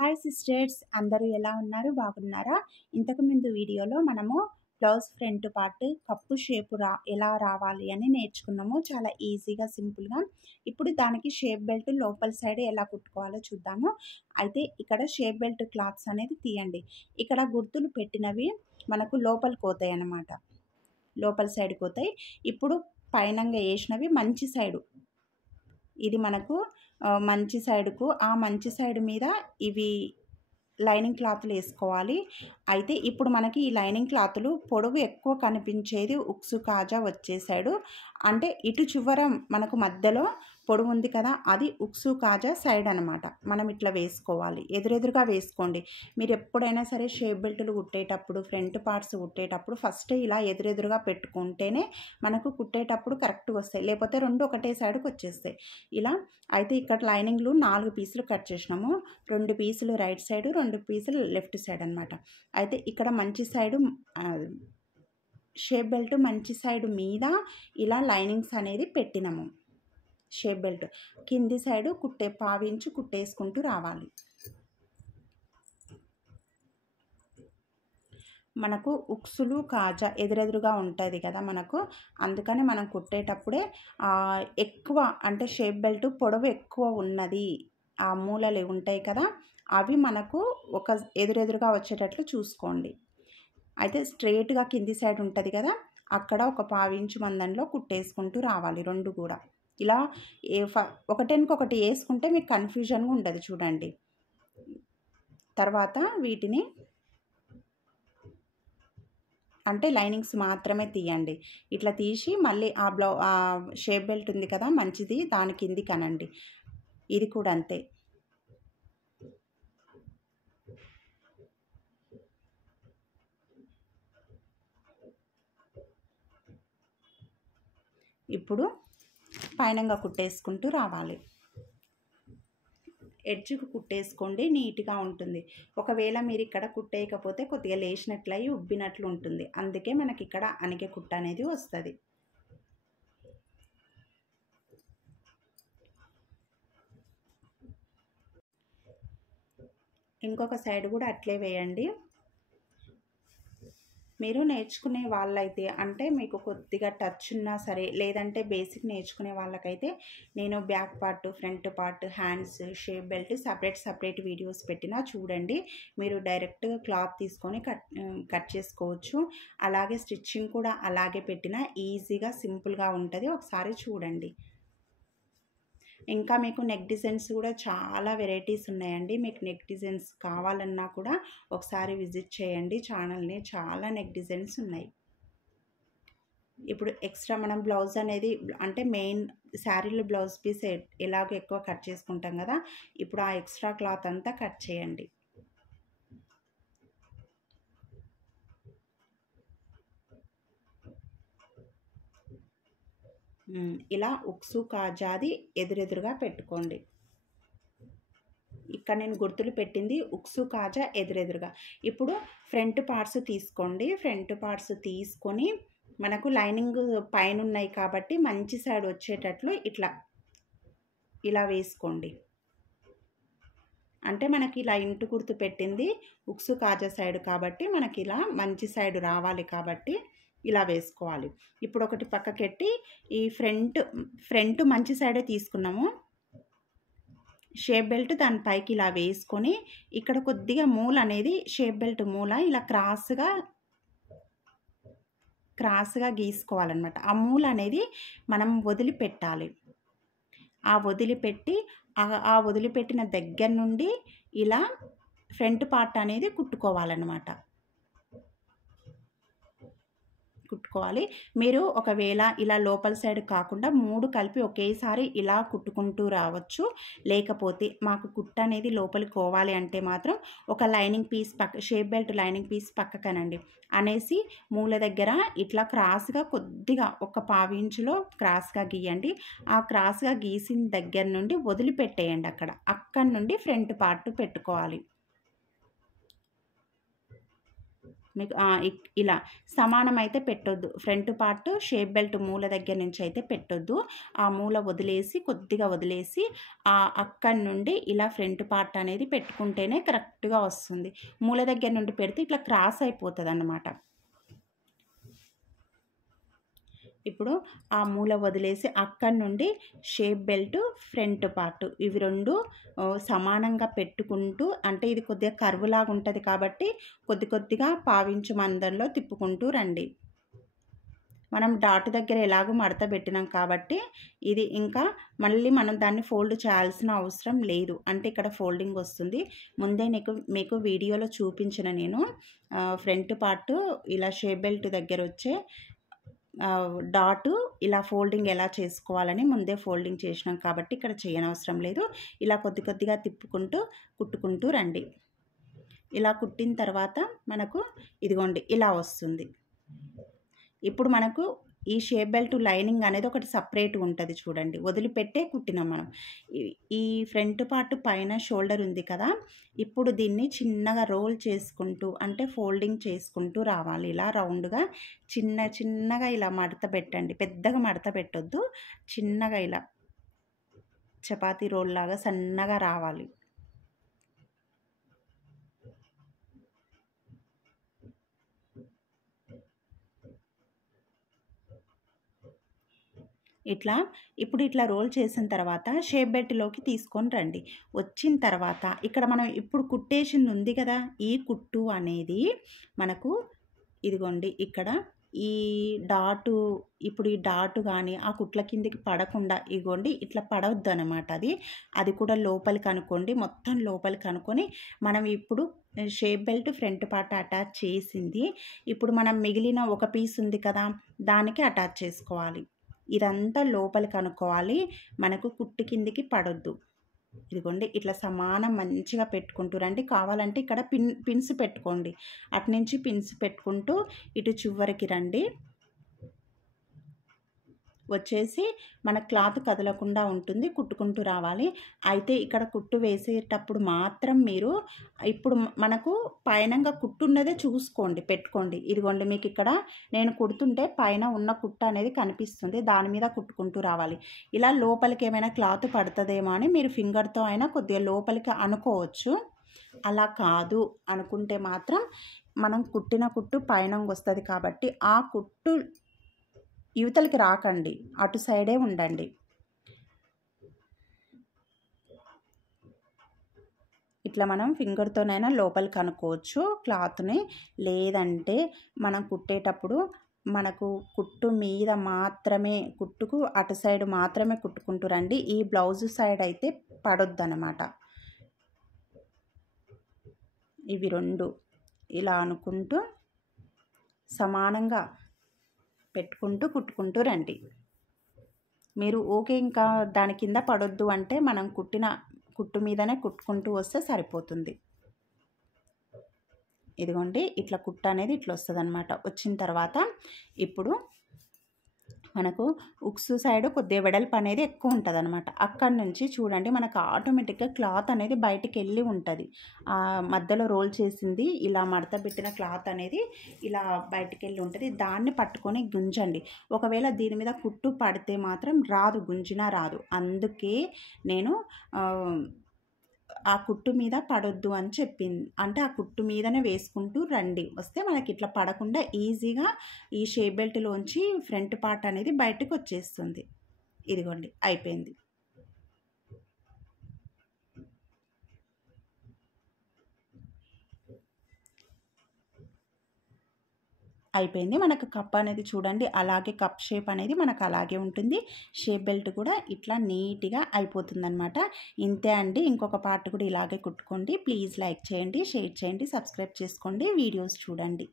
Hi sisters, అందరూ ఎలా ఉన్నారు? బాగున్నారా? ఇంతకు ముందు వీడియోలో మనము blouse front part cup shape ఎలా రావాలి అని నేర్చుకున్నాము. చాలా ఈజీగా సింపుల్గా. ఇప్పుడు దానికి షేప్ బెల్ట్ లోపల సైడ్ ఎలా కుట్టుకోవాలో చూద్దాము. అయితే ఇక్కడ షేప్ బెల్ట్ క్లాత్స్ అనేది తీయండి. ఇక్కడ గుర్తులు పెట్టినవి మనకు లోపలికి పోతాయి అన్నమాట, లోపల సైడ్ పోతాయి. ఇప్పుడు పైనంగా వేసినవి మంచి సైడు, ఇది మనకు మంచి సైడ్కు, ఆ మంచి సైడ్ మీద ఇవి లైనింగ్ క్లాత్లు వేసుకోవాలి. అయితే ఇప్పుడు మనకి ఈ లైనింగ్ క్లాతులు పొడవు ఎక్కువ కనిపించేది ఉక్సు కాజా వచ్చేసాడు. అంటే ఇటు చివర మనకు మధ్యలో పొడవు ఉంది కదా, అది ఉక్సు కాజా సైడ్ అనమాట. మనం ఇట్లా వేసుకోవాలి, ఎదురెదురుగా వేసుకోండి. మీరు ఎప్పుడైనా సరే షేప్ బెల్ట్లు కుట్టేటప్పుడు, ఫ్రంట్ పార్ట్స్ కుట్టేటప్పుడు ఫస్ట్ ఇలా ఎదురెదురుగా పెట్టుకుంటేనే మనకు కుట్టేటప్పుడు కరెక్ట్గా వస్తాయి, లేకపోతే రెండు ఒకటే సైడ్కి వచ్చేస్తాయి ఇలా. అయితే ఇక్కడ లైనింగ్లు 4 పీసులు కట్ చేసినాము. 2 పీసులు రైట్ సైడ్, 2 పీసులు లెఫ్ట్ సైడ్ అనమాట. అయితే ఇక్కడ మంచి సైడు షేప్ బెల్ట్ మంచి సైడ్ మీద ఇలా లైనింగ్స్ అనేది పెట్టినాము. షేప్ బెల్ట్ కింది సైడు పావించి కుట్టేసుకుంటూ రావాలి. మనకు ఉక్సులు కాజా ఎదురెదురుగా ఉంటుంది కదా మనకు, అందుకని మనం కుట్టేటప్పుడే ఎక్కువ అంటే షేప్ బెల్ట్ పొడవు ఎక్కువ ఉన్నది, ఆ మూలలు ఉంటాయి కదా అవి మనకు ఒక ఎదురెదురుగా వచ్చేటట్లు చూసుకోండి. అయితే స్ట్రైట్గా కింది సైడ్ ఉంటుంది కదా, అక్కడ ఒక పావించి మందంలో కుట్టేసుకుంటూ రావాలి. రెండు కూడా ఇలా ఒకటెనకొకటి వేసుకుంటే మీకు కన్ఫ్యూజన్గా ఉండదు చూడండి. తర్వాత వీటిని అంటే లైనింగ్స్ మాత్రమే తీయండి. ఇట్లా తీసి మళ్ళీ ఆ షేప్ బెల్ట్ ఉంది కదా మంచిది, దాని కింది కనండి. ఇది కూడా అంతే. ఇప్పుడు పైనంగా కుట్టేసుకుంటూ రావాలి. ఎడ్జ్కు కుట్టేసుకోండి, నీట్గా ఉంటుంది. ఒకవేళ మీరు ఇక్కడ కుట్టేయకపోతే కొద్దిగా లేచినట్లయి ఉబ్బినట్లు ఉంటుంది, అందుకే మనకి ఇక్కడ అనికే కుట్ట అనేది వస్తుంది. ఇంకొక సైడ్ కూడా అట్లే వేయండి. మీరు నేర్చుకునే వాళ్ళైతే, అంటే మీకు కొద్దిగా టచ్ ఉన్నా సరే, లేదంటే బేసిక్ నేర్చుకునే వాళ్ళకైతే నేను back part, front part, hands, shape belt separate videos పెట్టినా చూడండి. మీరు డైరెక్ట్గా క్లాత్ తీసుకొని కట్ చేసుకోవచ్చు. అలాగే స్టిచ్చింగ్ కూడా అలాగే పెట్టినా ఈజీగా సింపుల్గా ఉంటుంది, ఒకసారి చూడండి. ఇంకా మీకు నెక్ డిజైన్స్ కూడా చాలా వెరైటీస్ ఉన్నాయండి. మీకు నెక్ డిజైన్స్ కావాలన్నా కూడా ఒకసారి విజిట్ చేయండి ఛానల్ని, చాలా నెక్ డిజైన్స్ ఉన్నాయి. ఇప్పుడు ఎక్స్ట్రా మనం బ్లౌజ్ అనేది, అంటే మెయిన్ శారీలో బ్లౌజ్ పీస్ ఎలాగో ఎక్కువ కట్ చేసుకుంటాం కదా, ఇప్పుడు ఆ ఎక్స్ట్రా క్లాత్ అంతా కట్ చేయండి. ఇలా ఉక్సు కాజాది ఎదురెదురుగా పెట్టుకోండి. ఇక్కడ నేను గుర్తులు పెట్టింది ఉక్సు కాజా ఎదురెదురుగా. ఇప్పుడు ఫ్రంట్ పార్ట్స్ తీసుకోండి. ఫ్రంట్ పార్ట్స్ తీసుకొని మనకు లైనింగ్ పైన ఉన్నాయి కాబట్టి మంచి సైడ్ వచ్చేటట్లు ఇలా వేసుకోండి. అంటే మనకి ఇలా ఇంటు గుర్తు పెట్టింది ఉక్సు కాజా సైడ్ కాబట్టి మనకి ఇలా మంచి సైడ్ రావాలి కాబట్టి ఇలా వేసుకోవాలి. ఇప్పుడు ఒకటి పక్కకెట్టి ఈ ఫ్రంట్ మంచి సైడే తీసుకున్నాము. షేప్ బెల్ట్ దానిపైకి ఇలా వేసుకొని ఇక్కడ కొద్దిగా మూల అనేది షేప్ బెల్ట్ మూల ఇలా క్రాస్గా గీసుకోవాలన్నమాట. ఆ మూల అనేది మనం వదిలిపెట్టాలి. ఆ వదిలిపెట్టిన దగ్గర నుండి ఇలా ఫ్రంట్ పార్ట్ అనేది కుట్టుకోవాలన్నమాట. మీరు ఒకవేళ ఇలా లోపల సైడ్ కాకుండా 3 కలిపి ఒకేసారి ఇలా కుట్టుకుంటూ రావచ్చు. లేకపోతే మాకు కుట్ట అనేది లోపలికి పోవాలి అంటే మాత్రం ఒక lining piece shape belt lining piece పక్కకనండి అనేసి మూల దగ్గర ఇట్లా క్రాస్గా కొద్దిగా ఒక పావించులో క్రాస్గా గీయండి. ఆ క్రాస్గా గీసిన దగ్గర నుండి వదిలిపెట్టేయండి. అక్కడి నుండి ఫ్రంట్ పార్ట్ పెట్టుకోవాలి. మీకు ఇలా సమానమైతే పెట్టొద్దు. ఫ్రంట్ పార్ట్ షేప్ బెల్ట్ మూల దగ్గర నుంచి అయితే పెట్టొద్దు. ఆ మూల వదిలేసి కొద్దిగా వదిలేసి అక్కడి నుండి ఇలా ఫ్రంట్ పార్ట్ అనేది పెట్టుకుంటేనే కరెక్ట్గా వస్తుంది. మూల దగ్గర నుండి పెడితే ఇట్లా క్రాస్ అయిపోతుంది అన్నమాట. ఇప్పుడు ఆ మూల వదిలేసి అక్కడి నుండి షేప్ బెల్ట్ ఫ్రంట్ పార్ట్ ఇవి రెండు సమానంగా పెట్టుకుంటూ, అంటే ఇది కొద్దిగా కర్వ్ లాగా ఉంటుంది కాబట్టి కొద్దిగా పావించు మందంలో తిప్పుకుంటూ రండి. మనం డాట్ దగ్గర ఎలాగో మడత పెట్టినాం కాబట్టి ఇది ఇంకా మళ్ళీ మనం దాన్ని ఫోల్డ్ చేయాల్సిన అవసరం లేదు. అంటే ఇక్కడ ఫోల్డింగ్ వస్తుంది. ముందే మీకు వీడియోలో చూపించిన నేను ఫ్రంట్ పార్ట్ ఇలా షేప్ బెల్ట్ దగ్గర వచ్చే డాటు ఇలా ఫోల్డింగ్ ఎలా చేసుకోవాలని ముందే ఫోల్డింగ్ చేసినాం కాబట్టి ఇక్కడ చేయనవసరం లేదు. ఇలా కొద్దిగా తిప్పుకుంటూ కుట్టుకుంటూ రండి. ఇలా కుట్టిన తర్వాత మనకు ఇదిగోండి ఇలా వస్తుంది. ఇప్పుడు మనకు ఈ షేప్ బెల్ట్ లైనింగ్ అనేది ఒకటి సపరేట్ ఉంటుంది చూడండి, వదిలిపెట్టే కుట్టినాం మనం. ఈ ఫ్రంట్ పార్ట్ పైన షోల్డర్ ఉంది కదా, ఇప్పుడు దీన్ని చిన్నగా రోల్ చేసుకుంటూ అంటే ఫోల్డింగ్ చేసుకుంటూ రావాలి. ఇలా రౌండ్గా చిన్నగా ఇలా మడత పెట్టండి. పెద్దగా మడత పెట్టొద్దు, చిన్నగా ఇలా చపాతీ రోల్ లాగా సన్నగా రావాలి. ఇప్పుడు ఇట్లా రోల్ చేసిన తర్వాత షేప్ బెల్ట్లోకి తీసుకొని రండి. వచ్చిన తర్వాత ఇక్కడ మనం ఇప్పుడు కుట్టేసింది ఉంది కదా, ఈ కుట్టు అనేది మనకు ఇదిగోండి ఇక్కడ ఈ డాటు, ఇప్పుడు ఈ డాటు కానీ ఆ కుట్ల కిందికి పడకుండా ఇగోండి ఇట్లా పడవద్దు అనమాట. అది కూడా లోపలికి అనుకోండి, మొత్తం లోపలికి అనుకొని మనం ఇప్పుడు shape belt front part attach చేసింది ఇప్పుడు మనం మిగిలిన ఒక పీస్ ఉంది కదా దానికి అటాచ్ చేసుకోవాలి. ఇదంతా లోపలికి అనుకోవాలి, మనకు కుట్టు కిందికి పడొద్దు. ఇదిగోండి ఇట్లా సమానం మంచిగా పెట్టుకుంటూ రండి. కావాలంటే ఇక్కడ పిన్స్ పెట్టుకోండి, అటు నుంచి పిన్స్ పెట్టుకుంటూ ఇటు చివరికి రండి. వచ్చేసి మన క్లాత్ కదలకుండా ఉంటుంది, కుట్టుకుంటూ రావాలి. అయితే ఇక్కడ కుట్టు వేసేటప్పుడు మాత్రం మీరు ఇప్పుడు మనకు పైనంగా కుట్టు ఉన్నదే చూసుకోండి, పెట్టుకోండి. ఇదిగోండి మీకు ఇక్కడ నేను కుడుతుంటే పైన ఉన్న కుట్టు అనేది కనిపిస్తుంది, దాని మీద కుట్టుకుంటూ రావాలి. ఇలా లోపలికి ఏమైనా క్లాత్ పడుతుందేమో అని మీరు ఫింగర్తో అయినా కొద్దిగా లోపలికి అనుకోవచ్చు. అలా కాదు అనుకుంటే మాత్రం మనం కుట్టిన కుట్టు పైనంగా వస్తుంది కాబట్టి ఆ కుట్టు యువతలకి రాకండి, అటు సైడే ఉండండి. ఇట్లా మనం ఫింగర్తోనైనా లోపలికి అనుకోవచ్చు క్లాత్ని, లేదంటే మనం కుట్టేటప్పుడు మనకు కుట్టు మీద మాత్రమే, కుట్టుకు అటు సైడ్ మాత్రమే కుట్టుకుంటూ రండి. ఈ బ్లౌజ్ సైడ్ అయితే పడొద్దు అన్నమాట. ఇవి రెండు ఇలా అనుకుంటూ సమానంగా పెట్టుకుంటూ కుట్టుకుంటూ రండి. మీరు ఓకే ఇంకా దాని కింద పడొద్దు అంటే మనం కుట్టిన కుట్టు మీదనే కుట్టుకుంటూ వస్తే సరిపోతుంది. ఇదిగోండి ఇట్లా కుట్టు అనేది ఇట్లా వస్తుంది అనమాట. వచ్చిన తర్వాత ఇప్పుడు మనకు ఉక్సు సైడ్ కొద్దిగా వెడల్పు అనేది ఎక్కువ ఉంటుంది అనమాట. అక్కడి నుంచి చూడండి మనకు ఆటోమేటిక్గా క్లాత్ అనేది బయటికి వెళ్ళి ఉంటుంది. మధ్యలో రోల్ చేసింది ఇలా మడత పెట్టిన క్లాత్ అనేది ఇలా బయటికి వెళ్ళి ఉంటుంది. దాన్ని పట్టుకొని గుంజండి. ఒకవేళ దీని మీద కుట్టు పడితే మాత్రం రాదు, గుంజినా రాదు. అందుకే నేను ఆ కుట్టు మీద పడొద్దు అని చెప్పింది. అంటే ఆ కుట్టు మీదనే వేసుకుంటూ రండి, వస్తే మనకి ఇట్లా పడకుండా ఈజీగా ఈ షేప్ బెల్ట్లోంచి ఫ్రంట్ పార్ట్ అనేది బయటకు వచ్చేస్తుంది. ఇదిగోండి అయిపోయింది. మనకు కప్ అనేది చూడండి అలాగే కప్ షేప్ అనేది మనకు అలాగే ఉంటుంది. షేప్ బెల్ట్ కూడా ఇట్లా నీట్గా అయిపోతుందన్నమాట. ఇంతే అండి. ఇంకొక పార్ట్ కూడా ఇలాగే కుట్టుకోండి. ప్లీజ్ లైక్ చేయండి, షేర్ చేయండి, సబ్స్క్రైబ్ చేసుకోండి, వీడియోస్ చూడండి.